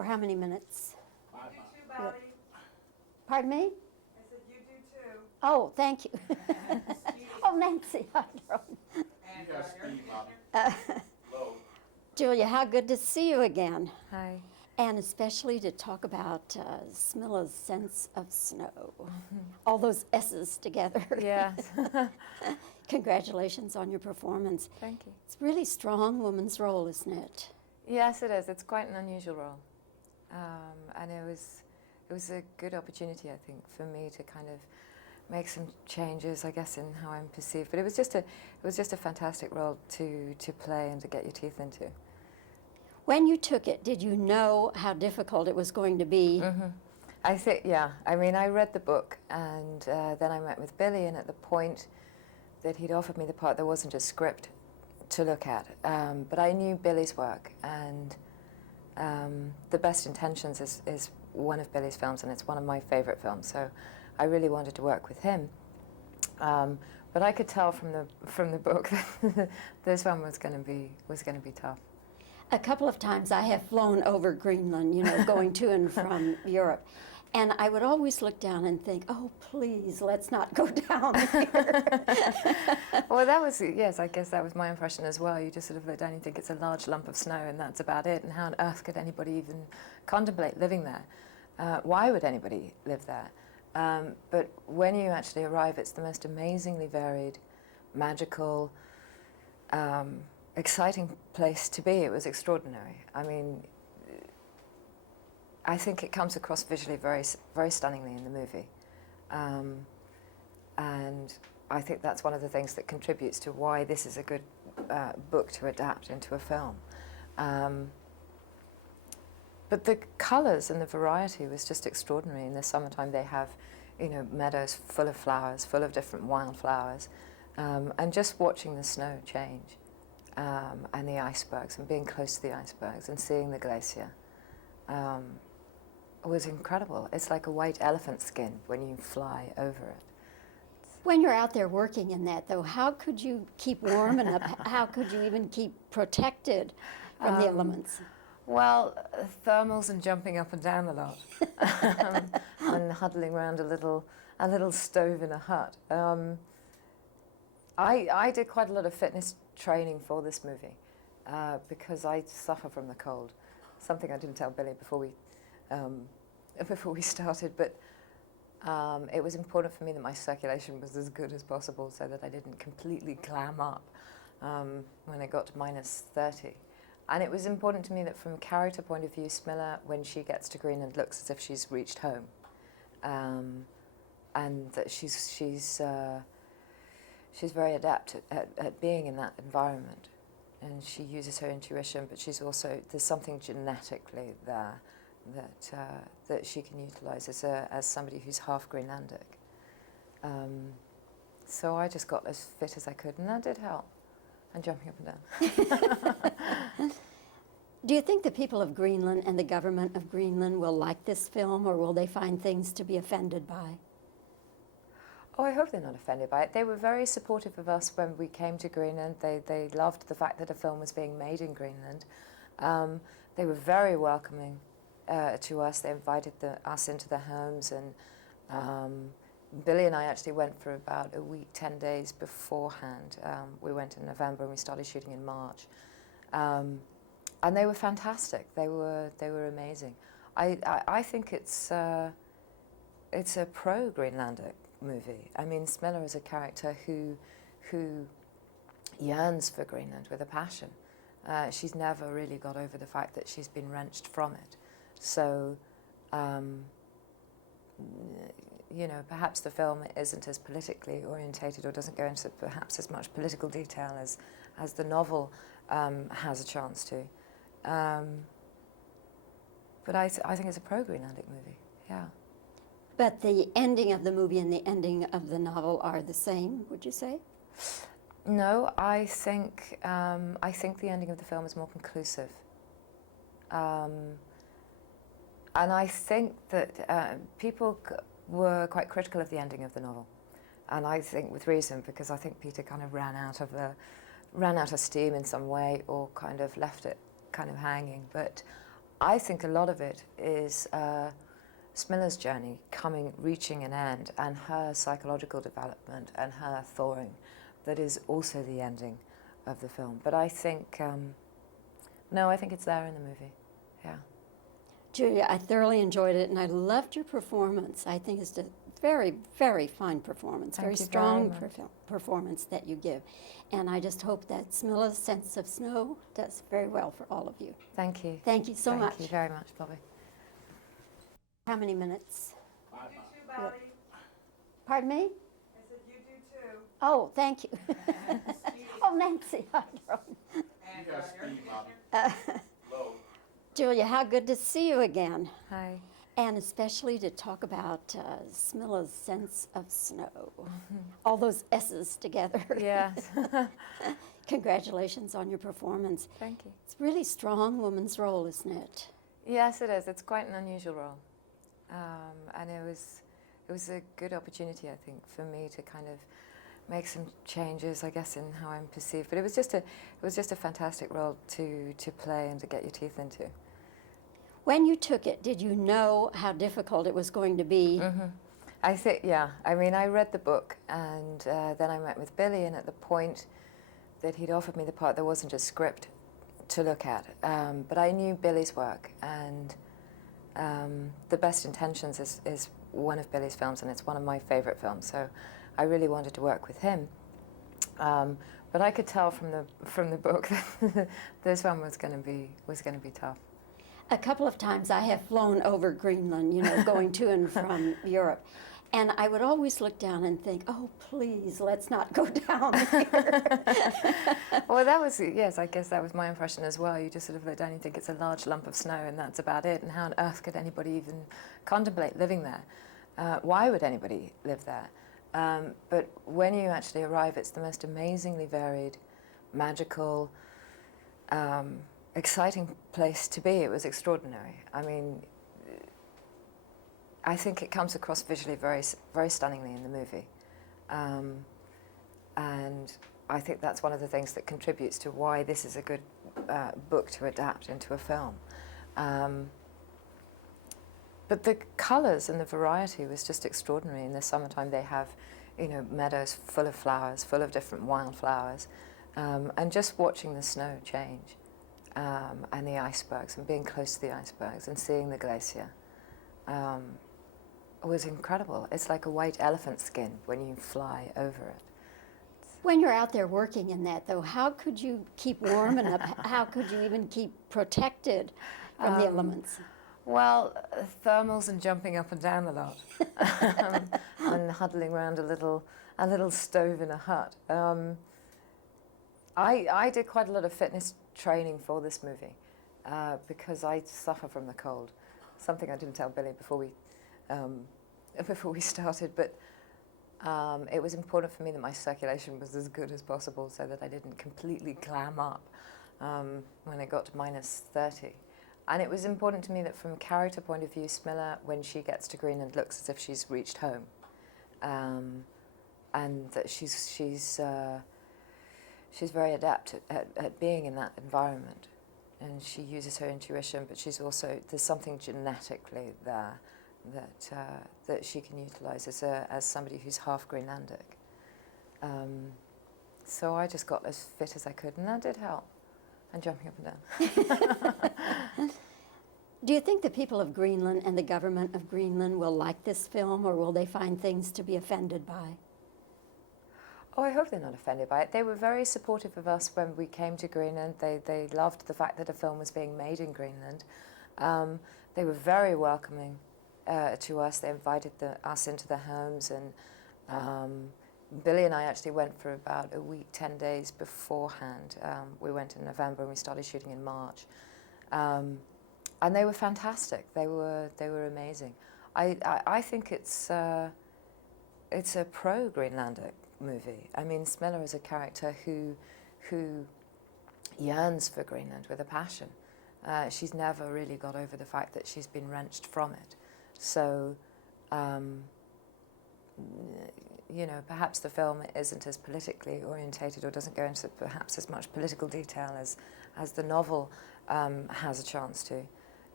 For how many minutes? You do too, Bobbie. Pardon me? I said you do too. Oh, thank you. Oh, Nancy. And You guys speak, Bobbie. Low. Julia, how good to see you again. Hi. And especially to talk about Smilla's sense of snow. All those S's together. Yes. Congratulations on your performance. Thank you. It's a really strong woman's role, isn't it? Yes, it is. It's quite an unusual role, and it was a good opportunity, I think, for me to kind of make some changes, I guess, in how I'm perceived. But it was just a fantastic role to play and to get your teeth into. When you took it, did you know how difficult it was going to be? Mm-hmm. I think, yeah. I mean, I read the book, and then I met with Billy, and at the point that he'd offered me the part, there wasn't a script to look at. But I knew Billy's work, and The Best Intentions is one of Billy's films, and it's one of my favorite films, so I really wanted to work with him. But I could tell from the book that this one was going to be tough. A couple of times I have flown over Greenland, you know, going to and from Europe. And I would always look down and think, oh, please, let's not go down here. Well, that was, yes, I guess that was my impression as well. You just sort of look down and think it's a large lump of snow and that's about it. And how on earth could anybody even contemplate living there? Why would anybody live there? But when you actually arrive, it's the most amazingly varied, magical, exciting place to be. It was extraordinary. I mean, I think it comes across visually very, very stunningly in the movie. And I think that's one of the things that contributes to why this is a good book to adapt into a film. But the colours and the variety was just extraordinary. In the summertime they have, you know, meadows full of flowers, full of different wildflowers. And just watching the snow change and the icebergs and being close to the icebergs and seeing the glacier was incredible. It's like a white elephant skin when you fly over it. When you're out there working in that, though, how could you keep warm enough? How could you even keep protected from the elements? Well, thermals and jumping up and down a lot, and huddling around a little stove in a hut. I did quite a lot of fitness training for this movie because I suffer from the cold. Something I didn't tell Billy before we started, but it was important for me that my circulation was as good as possible so that I didn't completely clam up when it got to -30. And it was important to me that from a character point of view, Smilla, when she gets to Greenland, looks as if she's reached home. And that she's very adept at being in that environment. And she uses her intuition, but she's also, there's something genetically there that she can utilize as somebody who's half Greenlandic. So I just got as fit as I could, and that did help. And jumping up and down. Do you think the people of Greenland and the government of Greenland will like this film, or will they find things to be offended by? Oh, I hope they're not offended by it. They were very supportive of us when we came to Greenland. They loved the fact that a film was being made in Greenland. They were very welcoming to us. They invited us into their homes, and Billy and I actually went for about a week, 10 days beforehand. We went in November and we started shooting in March. And they were fantastic. They were amazing. I think it's a pro-Greenlandic movie. I mean, Smilla is a character who yearns for Greenland with a passion. She's never really got over the fact that she's been wrenched from it. So, you know, perhaps the film isn't as politically orientated or doesn't go into perhaps as much political detail as the novel has a chance to. But I think it's a pro-Greenlandic movie, yeah. But the ending of the movie and the ending of the novel are the same, would you say? No, I think the ending of the film is more conclusive. And I think that people were quite critical of the ending of the novel. And I think with reason, because I think Peter kind of ran out of steam in some way, or kind of left it kind of hanging. But I think a lot of it is Smilla's journey reaching an end, and her psychological development and her thawing that is also the ending of the film. But I think, no, I think it's there in the movie, yeah. Julia, I thoroughly enjoyed it, and I loved your performance. I think it's a very, very fine performance, Thank very you strong very much. performance that you give. And I just hope that Smilla's Sense of Snow does very well for all of you. Thank you. Thank you so much. Thank you very much, Bobbie. How many minutes? You do too, Bobbie. Pardon me? I said you do too. Oh, thank you. Oh, Nancy. And You got air Steve, conditioner. Low. Julia, how good to see you again. Hi. And especially to talk about Smilla's Sense of Snow. All those S's together. Yes. Congratulations on your performance. Thank you. It's a really strong woman's role, isn't it? Yes, it is. It's quite an unusual role, and it was a good opportunity, I think, for me to kind of make some changes, I guess, in how I'm perceived. But it was just a fantastic role to play and to get your teeth into. When you took it, did you know how difficult it was going to be? I think, yeah. I mean, I read the book, and then I met with Billy, and at the point that he'd offered me the part, there wasn't a script to look at. But I knew Billy's work, and The Best Intentions is one of Billy's films, and it's one of my favorite films, so I really wanted to work with him. But I could tell from the book that this one was going to be tough. A couple of times I have flown over Greenland, you know, going to and from Europe. And I would always look down and think, oh, please, let's not go down here. Well, yes, I guess that was my impression as well. You just sort of look down and you think it's a large lump of snow and that's about it. And how on earth could anybody even contemplate living there? Why would anybody live there? But when you actually arrive, it's the most amazingly varied, magical, exciting place to be. It was extraordinary. I mean, I think it comes across visually very, very stunningly in the movie. And I think that's one of the things that contributes to why this is a good book to adapt into a film. But the colours and the variety was just extraordinary. In the summertime they have, you know, meadows full of flowers, full of different wildflowers. And just watching the snow change and the icebergs and being close to the icebergs and seeing the glacier was incredible. It's like a white elephant skin when you fly over it. When you're out there working in that, though, how could you keep warm enough? How could you even keep protected from the elements? Well, thermals and jumping up and down a lot, and huddling around a little stove in a hut. I did quite a lot of fitness training for this movie because I suffer from the cold. Something I didn't tell Billy before we started, but it was important for me that my circulation was as good as possible so that I didn't completely clam up when it got to -30. And it was important to me that from a character point of view, Smilla, when she gets to Greenland, looks as if she's reached home. And that she's very adept at being in that environment. And she uses her intuition, but there's something genetically there that she can utilize as somebody who's half Greenlandic. So I just got as fit as I could, and that did help. And jumping up and down. Do you think the people of Greenland and the government of Greenland will like this film, or will they find things to be offended by? Oh, I hope they're not offended by it. They were very supportive of us when we came to Greenland. They loved the fact that a film was being made in Greenland. They were very welcoming to us. They invited us into their homes, and Billy and I actually went for about a week, 10 days beforehand. We went in November and we started shooting in March. And they were fantastic. They were amazing. I think it's a pro-Greenlandic movie. I mean, Smilla is a character who yearns for Greenland with a passion. She's never really got over the fact that she's been wrenched from it. So, you know, perhaps the film isn't as politically orientated or doesn't go into perhaps as much political detail as the novel has a chance to.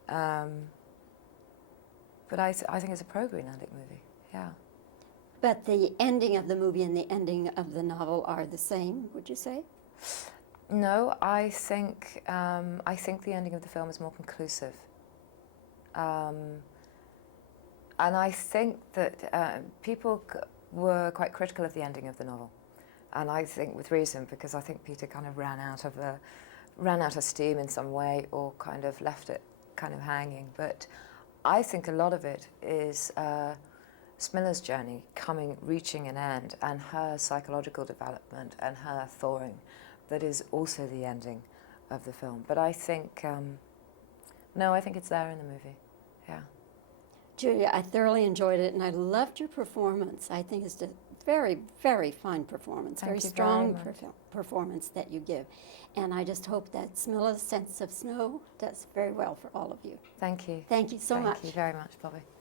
But I think it's a pro-Greenlandic movie, yeah. But the ending of the movie and the ending of the novel are the same, would you say? No, I think the ending of the film is more conclusive. And I think that people were quite critical of the ending of the novel. And I think with reason, because I think Peter kind of ran out of steam in some way, or kind of left it kind of hanging. But I think a lot of it is Smilla's journey reaching an end, and her psychological development and her thawing that is also the ending of the film. But I think, no, I think it's there in the movie, yeah. Julia, I thoroughly enjoyed it, and I loved your performance. I think it's a very, very fine performance, Thank very you very strong much. performance that you give. And I just hope that Smilla's Sense of Snow does very well for all of you. Thank you. Thank you so much. Thank you very much, Bobbie.